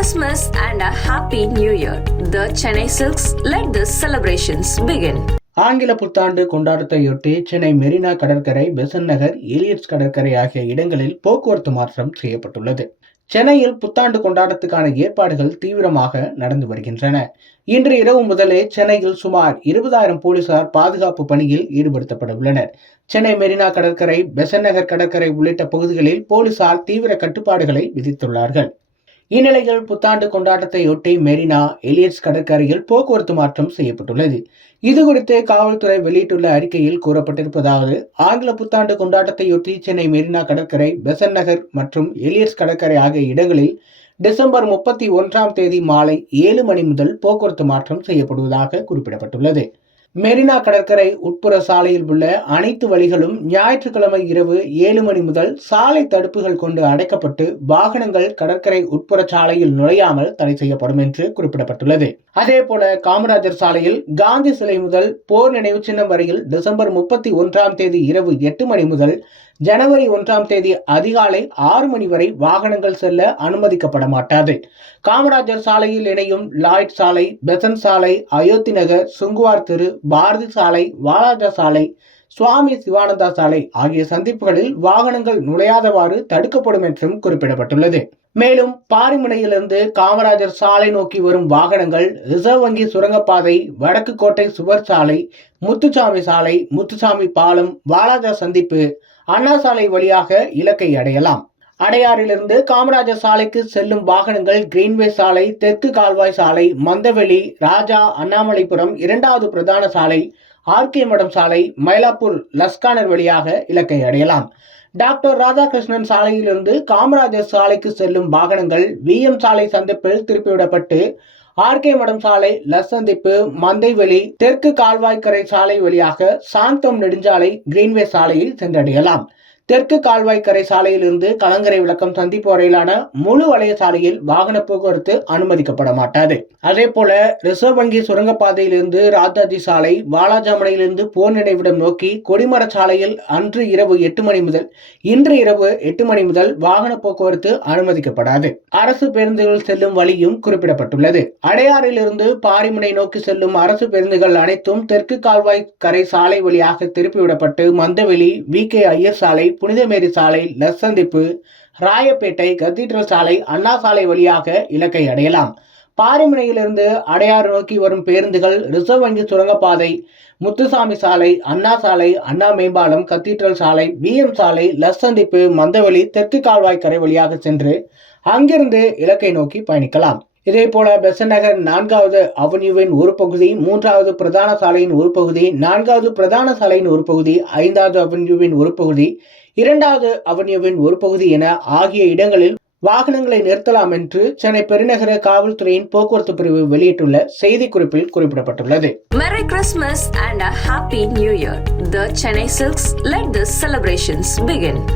Christmas and a Happy New Year. The Chennai Silks, let the celebrations begin. ஆங்கில புத்தாண்டு கொண்டாட்டத்தையொட்டி சென்னை மெரினா கடற்கரை, பெசன்ட் நகர், எலியட்ஸ் கடற்கரை ஆகிய இடங்களில் போக்குவரத்து மாற்றம் செய்யப்பட்டுள்ளது. சென்னையில் புத்தாண்டு கொண்டாட்டத்துக்கான ஏற்பாடுகள் தீவிரமாக நடந்து வருகின்றன. இன்று இரவு முதலே சென்னையில் சுமார் 20,000 போலீசார் பாதுகாப்பு பணியில் ஈடுபடுத்தப்பட உள்ளனர். சென்னை மெரினா கடற்கரை, பெசன்ட் நகர் கடற்கரை உள்ளிட்ட பகுதிகளில் போலீசார் தீவிர கட்டுப்பாடுகளை விதித்துள்ளார்கள். இந்நிலையில் புத்தாண்டு கொண்டாட்டத்தையொட்டி மெரினா, எலியட்ஸ் கடற்கரையில் போக்குவரத்து மாற்றம் செய்யப்பட்டுள்ளது. இதுகுறித்து காவல்துறை வெளியிட்டுள்ள அறிக்கையில் கூறப்பட்டிருப்பதாவது: ஆங்கில புத்தாண்டு கொண்டாட்டத்தையொட்டி சென்னை மெரினா கடற்கரை, பெசன்ட் நகர் மற்றும் எலியட்ஸ் கடற்கரை ஆகிய இடங்களில் டிசம்பர் 31ஆம் தேதி மாலை 7 மணி முதல் போக்குவரத்து மாற்றம் செய்யப்படுவதாக குறிப்பிடப்பட்டுள்ளது. மெரினா கடற்கரை உட்புற சாலையில் உள்ள அனைத்து வழிகளும் ஞாயிற்றுக்கிழமை இரவு 7 மணி முதல் சாலை தடுப்புகள் கொண்டு அடைக்கப்பட்டு வாகனங்கள் கடற்கரை உட்புற சாலையில் நுழையாமல் தடை செய்யப்படும் என்று குறிப்பிடப்பட்டுள்ளது. அதேபோல காமராஜர் சாலையில் காந்தி சிலை முதல் போர் நினைவு சின்னம் வரையில் டிசம்பர் 31ஆம் தேதி இரவு 8 மணி முதல் ஜனவரி 1ஆம் தேதி அதிகாலை 6 மணி வரை வாகனங்கள் செல்ல அனுமதிக்கப்பட மாட்டாது. காமராஜர் சாலையில் இணையும் லாய்ட் சாலை, பெசன்ட் சாலை, அயோத்தி நகர், சுங்குவார் தெரு, பாரதி சாலை, வாலாஜா சாலை, சுவாமி சிவானந்தா சாலை ஆகிய சந்திப்புகளில் வாகனங்கள் நுழையாதவாறு தடுக்கப்படும் என்றும் குறிப்பிடப்பட்டுள்ளது. மேலும் பாரிமுனையிலிருந்து காமராஜர் சாலை நோக்கி வரும் வாகனங்கள் ரிசர்வ் வங்கி சுரங்கப்பாதை, வடக்கு கோட்டை சுவர் சாலை, முத்துசாமி சாலை, முத்துசாமி பாலம், வாலாஜா சந்திப்பு, அண்ணா சாலை வழியாக இலக்கை அடையலாம். அடையாறிலிருந்து காமராஜர் சாலைக்கு செல்லும் வாகனங்கள் கிரீன்வே சாலை, தெற்கு கால்வாய் சாலை, மந்தவெளி, ராஜா, அண்ணாமலைபுரம், 2வது பிரதான சாலை, ஆர்கே மடம் சாலை, மயிலாப்பூர் லஸ்கானர் வழியாக இலக்கை அடையலாம். டாக்டர் ராதாகிருஷ்ணன் சாலையிலிருந்து காமராஜர் சாலைக்கு செல்லும் வாகனங்கள் விஎம் சாலை சந்திப்பில் திருப்பிவிடப்பட்டு ஆர்கே மடம் சாலை, லஸ் சந்திப்பு, மந்தைவெளி, தெற்கு கால்வாய்க்கரை சாலை வழியாக சாந்தம் நெடுஞ்சாலை, கிரீன்வே சாலையில் சென்றடையலாம். தெற்கு கால்வாய்க்கரை சாலையிலிருந்து கலங்கரை விளக்கம் சந்திப்பு வரையிலான முழு வளைய சாலையில் வாகன போக்குவரத்து அனுமதிக்கப்பட மாட்டாது. அதே போல ரிசர்வ் வங்கி சுரங்கப்பாதையிலிருந்து ராஜாஜி சாலை, வாலாஜாமனையிலிருந்து போர் நினைவிடம் நோக்கி கொடிமர சாலையில் அன்று இரவு 8 மணி முதல் இன்று இரவு 8 மணி முதல் வாகன போக்குவரத்து அனுமதிக்கப்படாது. அரசு பேருந்துகள் செல்லும் வழியும் குறிப்பிடப்பட்டுள்ளது. அடையாறிலிருந்து பாரிமுனை நோக்கி செல்லும் அரசு பேருந்துகள் அனைத்தும் தெற்கு கால்வாய் கரை சாலை வழியாக திருப்பிவிடப்பட்டு மந்தவெளி, VK ஐயர் சாலை, புனிதமேரி சாலை, லஸ் சந்திப்பு, ராயப்பேட்டை, கத்தீட்ரல் சாலை, அண்ணா சாலை வழியாக இலக்கை அடையலாம். பாரிமுனையிலிருந்து அடையாறு நோக்கி வரும் பேருந்துகள் ரிசர்வ் வங்கி சுரங்கப்பாதை, முத்துசாமி சாலை, அண்ணா சாலை, அண்ணா மேம்பாலம், கத்தீட்ரல் சாலை, BM சாலை, லஸ் சந்திப்பு, மந்தவெளி, தெற்கு கால்வாய் கரை வழியாக சென்று அங்கிருந்து இலக்கை நோக்கி பயணிக்கலாம். இதேபோல பெசன்ட் நகர் 4வது அவென்யூவின் ஒரு பகுதி, 3வது பிரதான சாலையின் ஒரு பகுதி, 4வது பிரதான சாலையின் ஒரு பகுதி, 5வது அவென்யூவின் ஒரு பகுதி, 2வது அவென்யூவின் ஒரு பகுதி என ஆகிய இடங்களில் வாகனங்களை நிறுத்தலாம் என்று சென்னை பெருநகர காவல்துறையின் போக்குவரத்து பிரிவு வெளியிட்டுள்ள செய்திக்குறிப்பில் குறிப்பிடப்பட்டுள்ளது. Merry Christmas and a Happy New Year. The Chennai Silks, let the celebrations begin.